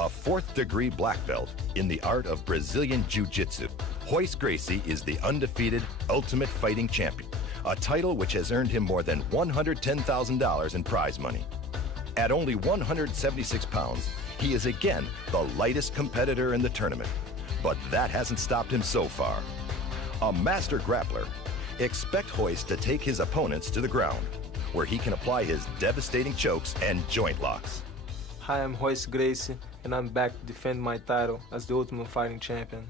A fourth-degree black belt in the art of Brazilian Jiu-Jitsu, Royce Gracie is the undefeated Ultimate Fighting Champion, a title which has earned him more than $110,000 in prize money. At only 176 pounds, he is again the lightest competitor in the tournament. But that hasn't stopped him so far. A master grappler, expect Royce to take his opponents to the ground, where he can apply his devastating chokes and joint locks. Hi, I'm Royce Gracie, and I'm back to defend my title as the Ultimate Fighting Champion.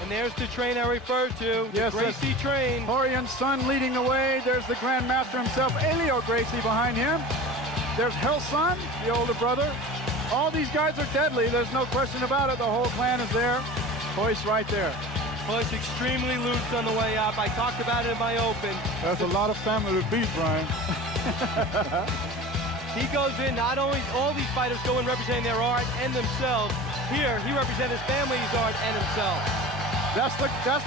And there's the train I referred to, yes, the Gracie train. Horian's son leading the way. There's the Grandmaster himself, Elio Gracie, behind him. There's Helson, the older brother. All these guys are deadly. There's no question about it. The whole clan is there. Royce right there. Royce extremely loose on the way up. I talked about it in my open. That's a lot of family to beat, Brian. He goes in, not only all these fighters go in representing their art and themselves. Here, he represents his family's art and himself. That's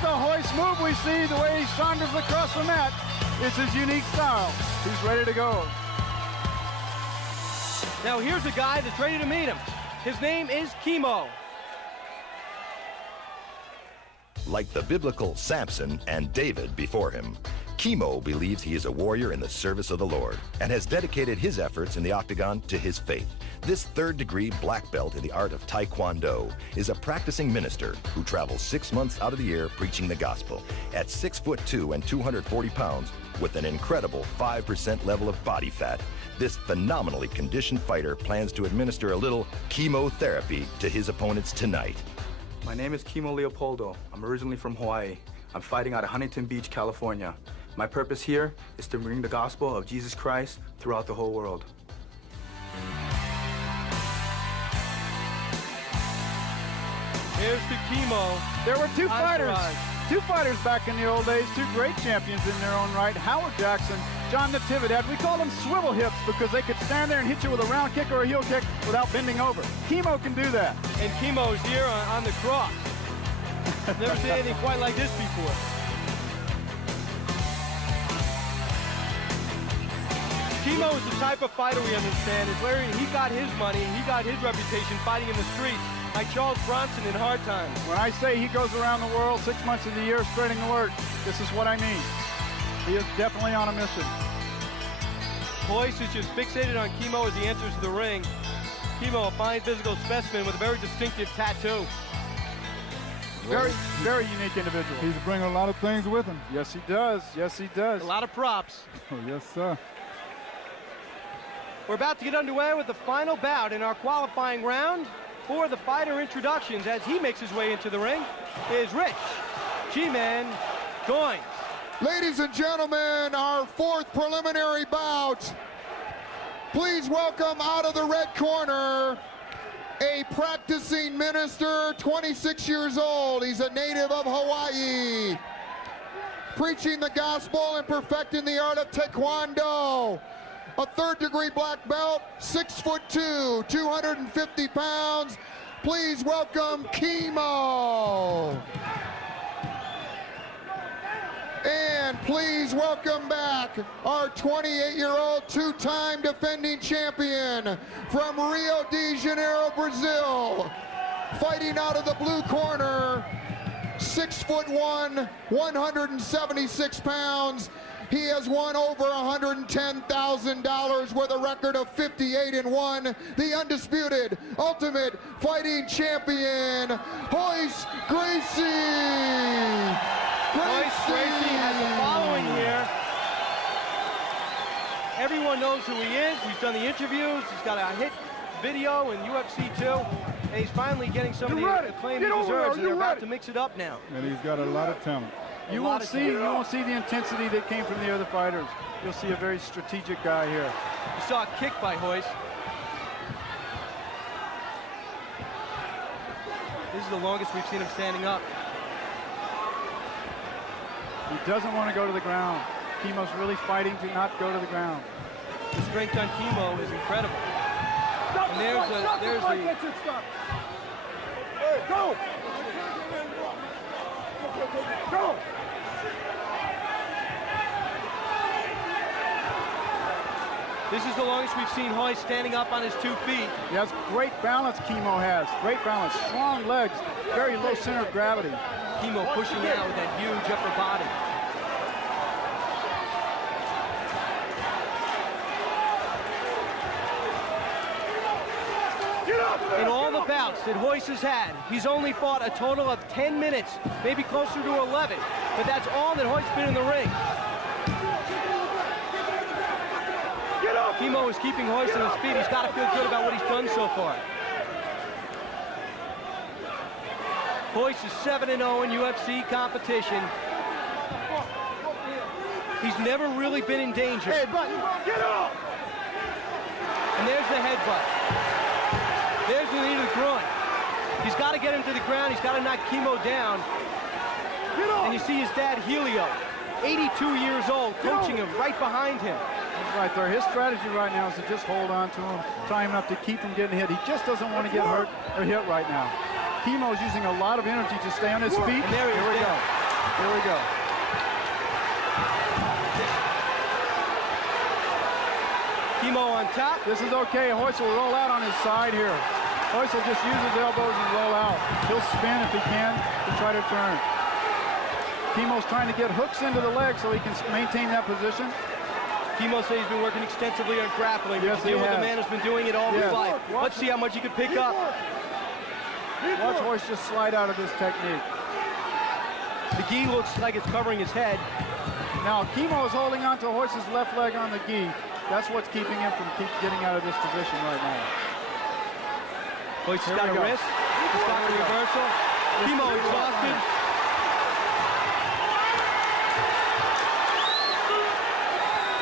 the Royce move we see, the way he saunters across the mat. It's his unique style. He's ready to go. Now here's a guy that's ready to meet him. His name is Chemo. Like the biblical Samson and David before him, Chemo believes he is a warrior in the service of the Lord and has dedicated his efforts in the octagon to his faith. This third-degree black belt in the art of Taekwondo is a practicing minister who travels 6 months out of the year preaching the gospel. At 6'2" and 240 pounds, with an incredible 5% level of body fat, this phenomenally conditioned fighter plans to administer a little chemotherapy to his opponents tonight. My name is Chemo Leopoldo. I'm originally from Hawaii. I'm fighting out of Huntington Beach, California. My purpose here is to bring the gospel of Jesus Christ throughout the whole world. Here's the Chemo. There were two fighters back in the old days, two great champions in their own right, Howard Jackson, John Natividad. We call them swivel hips because they could stand there and hit you with a round kick or a heel kick without bending over. Chemo can do that. And Chemo's here on the cross. Never seen anything quite like this before. Chemo is the type of fighter we understand. Is where he got his money, he got his reputation fighting in the streets, like Charles Bronson in hard times. When I say he goes around the world 6 months of the year spreading the word, this is what I mean. He is definitely on a mission. Royce is just fixated on Chemo as he enters the ring. Chemo, a fine physical specimen with a very distinctive tattoo. Very unique individual. He's bringing a lot of things with him. Yes, he does. Yes, he does. A lot of props. Oh, yes, sir. We're about to get underway with the final bout in our qualifying round. For the fighter introductions, as he makes his way into the ring, is Rich G-Man Goins. Ladies and gentlemen, our fourth preliminary bout. Please welcome out of the red corner, a practicing minister, 26 years old. He's a native of Hawaii, preaching the gospel and perfecting the art of Taekwondo. A third-degree black belt, 6'2", 250 pounds. Please welcome Chemo. And please welcome back our 28-year-old two-time defending champion from Rio de Janeiro, Brazil. Fighting out of the blue corner, 6'1", 176 pounds. He has won over $110,000 with a record of 58-1. The undisputed Ultimate Fighting Champion, Royce Gracie. Royce Gracie has a following here. Everyone knows who he is. He's done the interviews. He's got a hit video in UFC 2. And he's finally getting some of the acclaim he deserves. And they're about to mix it up now. And he's got a lot of talent. You won't see the intensity that came from the other fighters. You'll see a very strategic guy here. You saw a kick by Royce. This is the longest we've seen him standing up. He doesn't want to go to the ground. Chemo's really fighting to not go to the ground. The strength on Chemo is incredible. And there's the go! Go! This is the longest we've seen Royce standing up on his 2 feet. He has great balance, Chemo has. Great balance, strong legs, very low center of gravity. Chemo pushing out with that huge upper body. In all the bouts that Royce has had, he's only fought a total of 10 minutes, maybe closer to 11, but that's all that Royce's been in the ring. Chemo is keeping Royce on his feet. He's got to feel good about what he's done so far. Royce is 7-0 in UFC competition. He's never really been in danger. Hey, buddy, get up! And there's the headbutt. There's the knee to the groin. He's got to get him to the ground. He's got to knock Chemo down. And you see his dad, Helio, 82 years old, coaching him right behind him. That's right there. His strategy right now is to just hold on to him, try enough to keep him getting hit. He just doesn't want to get hurt or hit right now. Chemo's using a lot of energy to stay on his feet. And there he is. Here we go. Here we go. Chemo on top. This is okay. Royce will roll out on his side here. Royce will just use his elbows and roll out. He'll spin if he can to try to turn. Chemo's trying to get hooks into the leg so he can maintain that position. Chemo says he's been working extensively on grappling. Yes, he deal with has. the man who's been doing it all his Yes. life. Let's see how much he can pick up. Watch Royce just slide out of this technique. The gi looks like it's covering his head. Now, Chemo is holding on to Royce's left leg on the gi. That's what's keeping him from getting out of this position right now. Royce has Here got we a go. wrist. He's got the reversal. Chemo exhausted.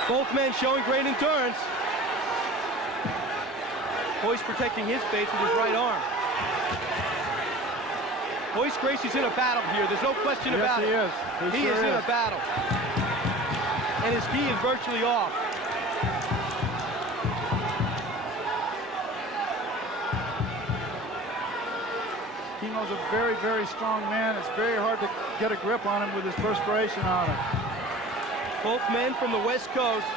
Both men showing great endurance. Royce protecting his face with his right arm. Royce Gracie's in a battle here. There's no question about it. Yes, he is. He is in a battle. And his gi is virtually off. Chemo's a very, very strong man. It's very hard to get a grip on him with his perspiration on him. Both men from the West Coast.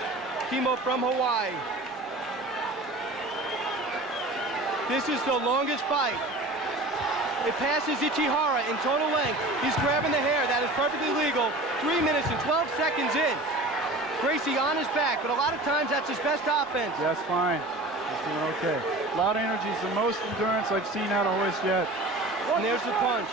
Chemo from Hawaii. This is the longest fight. It passes Ichihara in total length. He's grabbing the hair. That is perfectly legal. 3 minutes and 12 seconds in. Gracie on his back, but a lot of times that's his best offense. That's fine. He's doing okay. A lot of energy. It's the most endurance I've seen out of Royce yet. And there's the punch.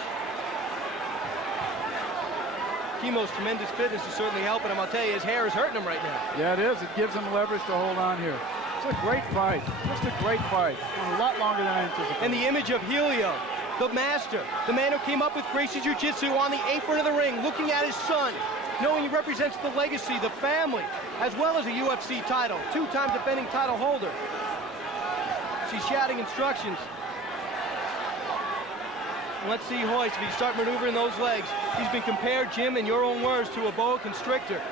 Chemo's tremendous fitness is certainly helping him. I'll tell you, his hair is hurting him right now. Yeah, it is. It gives him leverage to hold on here. It's a great fight. Just a great fight. A lot longer than I anticipated. And the image of Helio, the master, the man who came up with Gracie Jiu-Jitsu on the apron of the ring, looking at his son, knowing he represents the legacy, the family, as well as a UFC title, 2-time defending title holder. She's shouting instructions. Let's see Royce, if he start maneuvering those legs. He's been compared, Jim, in your own words, to a boa constrictor. I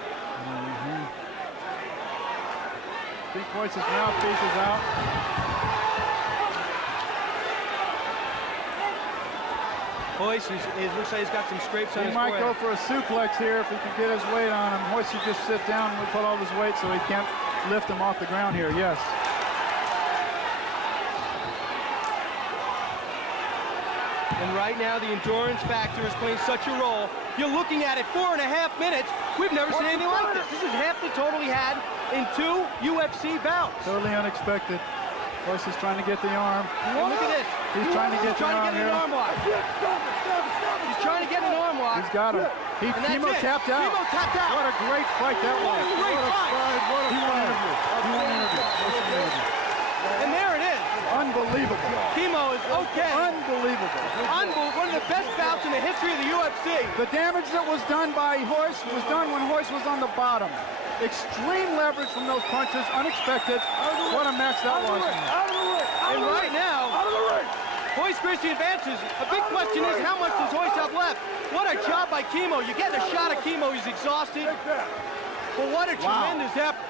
think Royce's mouthpiece is out. Royce looks like he's got some scrapes on He his might forehead. go for a suplex here if he can get his weight on him. Royce should just sit down and put all his weight so he can't lift him off the ground here. Yes. And right now, the endurance factor is playing such a role. You're looking at it, 4.5 minutes. We've never seen anything like this. This is half the total he had in 2 UFC bouts. Totally unexpected. Royce is trying to get the arm. And look at this. He's trying to get the arm an here. arm lock. He's trying to get an arm lock. He's got him. And that's Chemo it. tapped out. Chemo tapped out. What a great fight that was. What a great fight. He won an interview. He won an interview. And there it is. Unbelievable. Chemo is okay. Unbelievable. One of the best bouts in the history of the UFC. The damage that was done by Royce was done when Royce was on the bottom. Extreme leverage from those punches, unexpected. What a match that was. And right now, Royce Gracie advances. A big question is, how much does Royce have left? What a job by Chemo. You're getting a shot of Chemo. He's exhausted. But what a tremendous effort.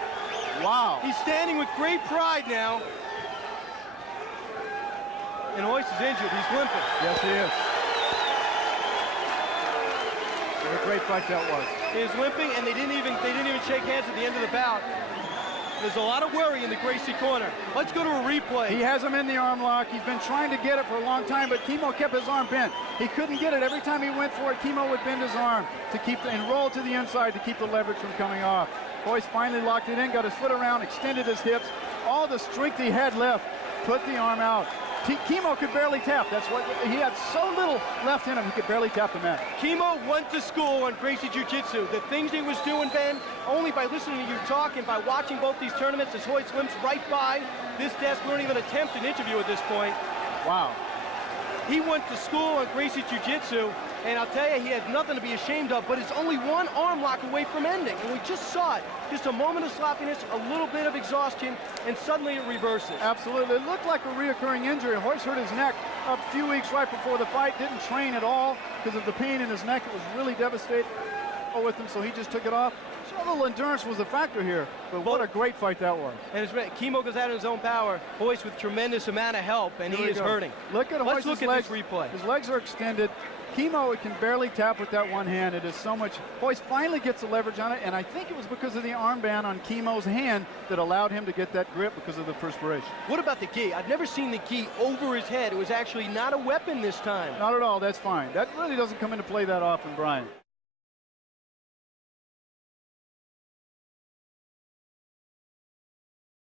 Wow. He's standing with great pride now. And Royce is injured. He's limping. Yes, he is. What a great fight that was. He is limping, and they didn't even shake hands at the end of the bout. There's a lot of worry in the Gracie corner. Let's go to a replay. He has him in the arm lock. He's been trying to get it for a long time, but Kimo kept his arm bent. He couldn't get it. Every time he went for it, Kimo would bend his arm to keep and roll to the inside to keep the leverage from coming off. Royce finally locked it in, got his foot around, extended his hips. All the strength he had left, put the arm out. Kimo could barely tap. That's what he had, so little left in him, he could barely tap the mat. Kimo went to school on Gracie Jiu-Jitsu. The things he was doing, Ben, only by listening to you talk and by watching both these tournaments as Royce limps right by this desk. We don't even attempt an interview at this point. Wow. He went to school on Gracie Jiu-Jitsu, and I'll tell you, he has nothing to be ashamed of, but it's only one arm lock away from ending. And we just saw it. Just a moment of sloppiness, a little bit of exhaustion, and suddenly it reverses. Absolutely. It looked like a reoccurring injury. Royce hurt his neck a few weeks right before the fight. Didn't train at all because of the pain in his neck. It was really devastating with him, so he just took it off. So a little endurance was a factor here, but what a great fight that was. And Kimo goes out of his own power. Royce with tremendous amount of help, and he is hurting. Look at Let's look Royce's at legs. this replay. His legs are extended. Kimo can barely tap with that one hand. It is so much. Royce finally gets the leverage on it, and I think it was because of the armband on Kimo's hand that allowed him to get that grip because of the perspiration. What about the gi? I've never seen the gi over his head. It was actually not a weapon this time. Not at all. That's fine. That really doesn't come into play that often, Brian.